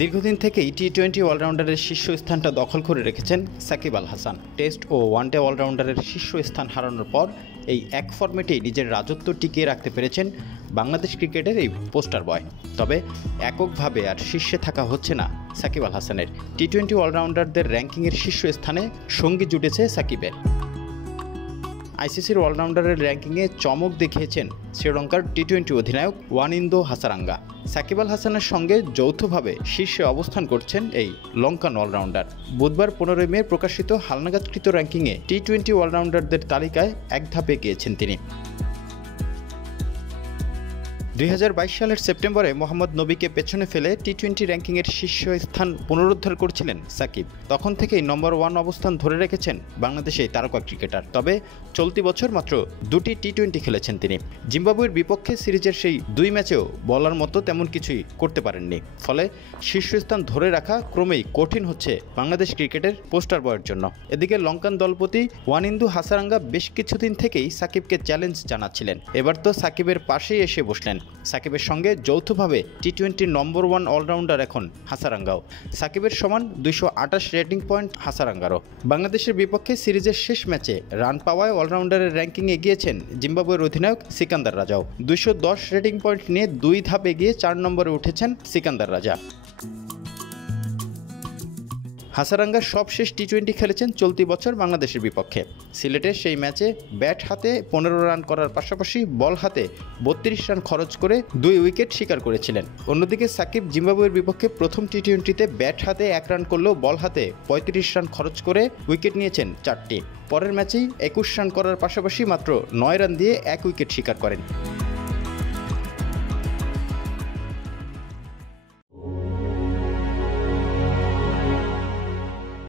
দীর্ঘদিন থেকেই টি-20 অলরাউন্ডারের শীর্ষস্থানটা দখল করে রেখেছেন সাকিব আল হাসান। টেস্ট ও ওয়ানডে অলরাউন্ডারের শীর্ষস্থান হারানোর পর এই এক ফরম্যাটেই নিজের রাজত্ব টিকিয়ে রাখতে পেরেছেন বাংলাদেশ ক্রিকেটের এই পোস্টার বয়। তবে এককভাবে আর শীর্ষে থাকা হচ্ছে না সাকিব আল হাসানের। টি-20 অলরাউন্ডারদের র্যাঙ্কিংয়ের শীর্ষস্থানে সঙ্গী জুটেছে সাকিবের। আইসিসির অলরাউন্ডারের র্যাঙ্কিংয়ে চমক দেখিয়েছেন শ্রীলঙ্কার টি-20 অধিনায়ক ওয়ানিন্দো হাসারাঙ্গা। সাকিব আল হাসানের সঙ্গে যৌথভাবে শীর্ষে অবস্থান করছেন এই লঙ্কান অলরাউন্ডার। বুধবার 15 মে প্রকাশিত হালনাগাদকৃত র্যাঙ্কিংয়ে টি-20 অলরাউন্ডারদের তালিকায় এক ধাপে এগিয়েছেন তিনি। 2022 সালের সেপ্টেম্বরে মোহাম্মদ নবীকে পেছনে ফেলে টি-20 র্যাঙ্কিংয়ের শীর্ষস্থান পুনরুদ্ধার করেছিলেন সাকিব। তখন থেকেই নম্বর 1 অবস্থান ধরে রেখেছেন বাংলাদেশের তারকা ক্রিকেটার। তবে চলতি বছর মাত্র 2টি টি-20 খেলেছেন তিনি। জিম্বাবুয়ের বিপক্ষে সিরিজের সেই 2 ম্যাচেও বলার মতো তেমন কিছুই করতে পারেননি। ফলে শীর্ষস্থান ধরে রাখা ক্রমেই কঠিন হচ্ছে বাংলাদেশ ক্রিকেটের পোস্টার বয়ের জন্য। এদিকে লঙ্কান দলপতি ওয়ানিন্দো হাসারাঙ্গা বেশ কিছুদিন থেকেই সাকিবকে চ্যালেঞ্জ জানাচ্ছিলেন। এবার তো সাকিবের পাশেই এসে বসলেন। সাকিবের সঙ্গে যৌথভাবে টি-20 নম্বর 1 অলরাউন্ডার এখন হাসারাঙ্গাও। সাকিবের সমান 228 রেটিং পয়েন্ট হাসারাঙ্গারও। বাংলাদেশের বিপক্ষে সিরিজের শেষ ম্যাচে রান পাওয়ায় অলরাউন্ডারের র্যাঙ্কিংয়ে এগিয়েছেন জিম্বাবুয়ের অধিনায়ক সিকান্দার রাজাও। 210 রেটিং পয়েন্ট নিয়ে 2 ধাপ এগিয়ে 4 নম্বরে উঠেছেন সিকান্দার রাজা। হাসারাঙ্গা সবশেষ টি-20 খেলেছেন চলতি বছর বাংলাদেশের বিপক্ষে। সিলেটের সেই ম্যাচে ব্যাট হাতে 15 রান করার পাশাপাশি বল হাতে 32 রান খরচ করে 2 উইকেট শিকার করেছিলেন। অন্যদিকে সাকিব জিম্বাবুয়ের বিপক্ষে প্রথম টি-20তে ব্যাট হাতে 1 রান করলেও বল হাতে 35 রান খরচ করে উইকেট নিয়েছেন 4টি। পরের ম্যাচেই 21 রান করার পাশাপাশি মাত্র 9 রান দিয়ে 1 উইকেট শিকার করেন।